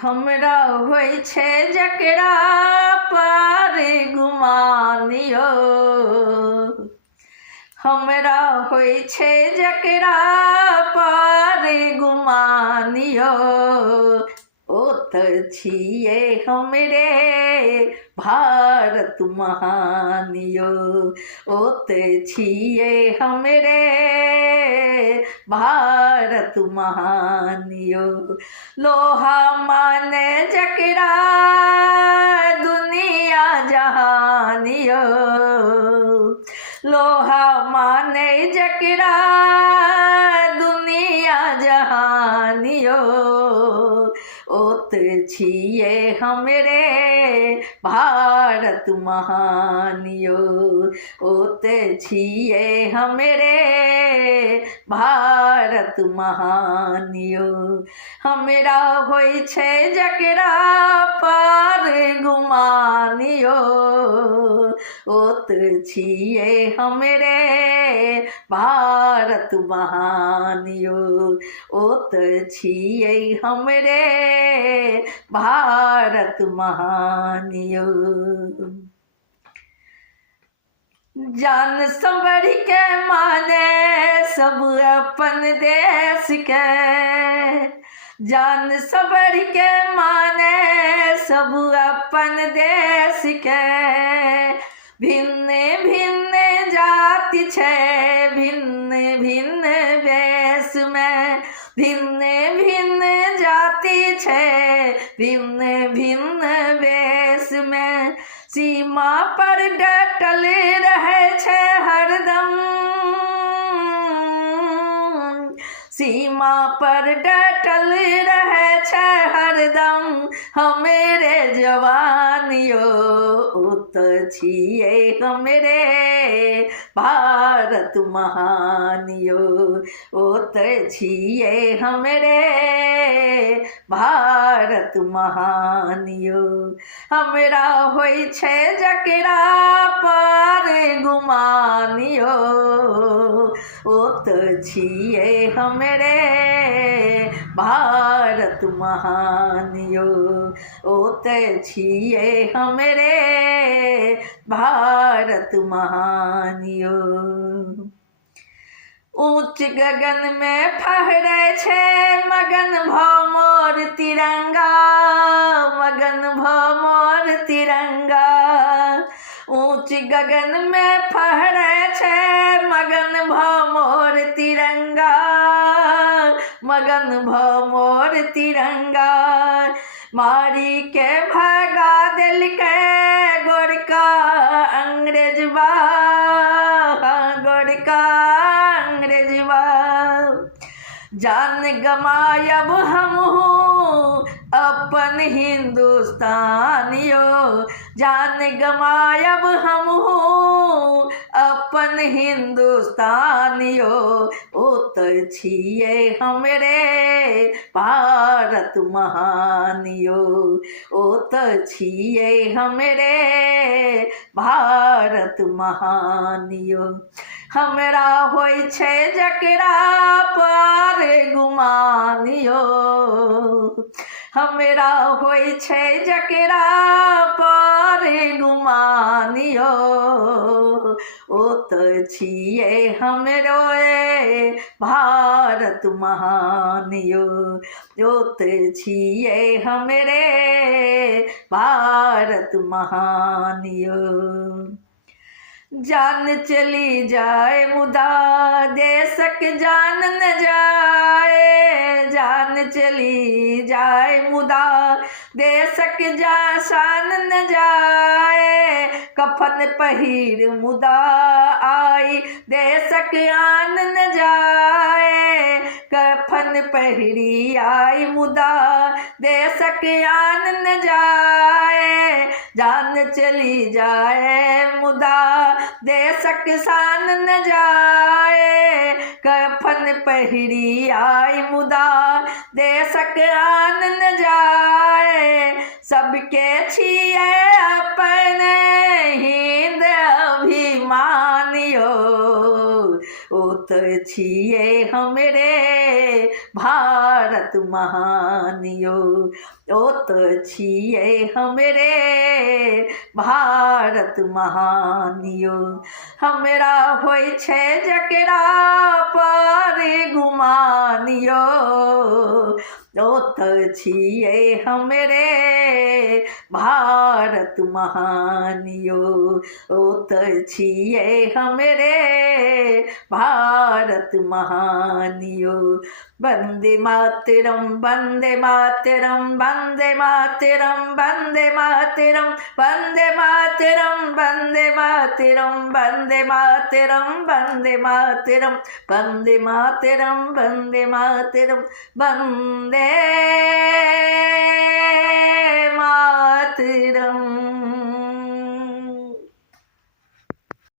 हमरा होइ छै जकरा पर गुमानियो, हमरा होइ छै जकरा पर गुमानियो, ओ तऽ छियै हमरे भारत महानियो, ओ तऽ छियै हमरे भारत महानियो। लोहा माने जकरा दुनिया जहानियो, लोहा माने जकरा दुनिया जहानियो, ओ तऽ छियै हमरे भारत महानियो, ओ तऽ छियै हमरे भारत महानियो। हमरा होइ छै जकरा पर गुमानियो, ओ तऽ छियै हमरे भारत महानियो, ओ तऽ छियै हमरे भारत महानियो। जान संवर के माने सब अपन देश के, जान संवर के माने सब अपन देश के, भिन्न भिन्न जाति छै भिन्न भिन्न वेश में, भिन्न भिन्न जाति छै भिन्न भिन्न वेश में, सीमा पर डटल रहै छै हरदम, सीमा पर डटल रहै छै हरदम हमरे जवानियो, ओ तऽ छियै हमरे भारत महानियो, ओ तऽ छियै हमरे भारत महानियो। हमरा होइ छै जकरा पर गुमानियो, ओ तऽ छियै हमरे भारत महानियो, ओ तऽ छियै हमरे भारत महानियो। ऊंच गगन में फहरै छै मगन भऽ मोर तिरंगा, मगन भऽ मोर तिरंगा, ऊंच गगन में फहरै छै मगन भऽ मोर तिरंगा, मगन भऽ मोर तिरंगा, मारी के भगा देलकै गोरका अंग्रेजबा, गोरका अंग्रेजबा, जान गमायब हमहूँ अपन हिंदुस्तानियो, जान गमायब हमहूँ अपन हिंदुस्तानियो, ओ तऽ छियै हमरे भारत महानियो, ओ तऽ छियै हमरे भारत महानियो। हमरा होइ छै जकरा पर गुमानियो, हमरा होइ छै जकरा पर गुमानियो, ओ तऽ छियै हमरो भारत महानियो, ओ तऽ छियै हमरे भारत महानियो। जान चली जाए मुदा देशक जान न जाए, जान चली जाए मुदा देशक शान न जाए, कफन पहिर मुदा आई देशक आन न जाए, कफन पहिरी आई मुदा देशक आन न जाए, जान चली जाए मुदा देशक शान न जाए, कफन पहिरी आई मुदा देशक आन न जाए, सबके छियै अपन हिंद अभिमानियो, ओ तऽ छियै हमरे भारत महान यो। ओ तो छियै हमरे भारत महान यो। हमरा होइ छै जकरा पर गुमान यो। ओ तो छियै हमरे भारत महान यो। ओ तो छियै हमरे भारत महान यो। वंदे मातरम वंदे मातरम वंदे मातरम वंदे मातरम वंदे मातरम वंदे मातरम वंदे मातरम वंदे मातरम वंदे मातरम वंदे मातरम वंदे मातरम।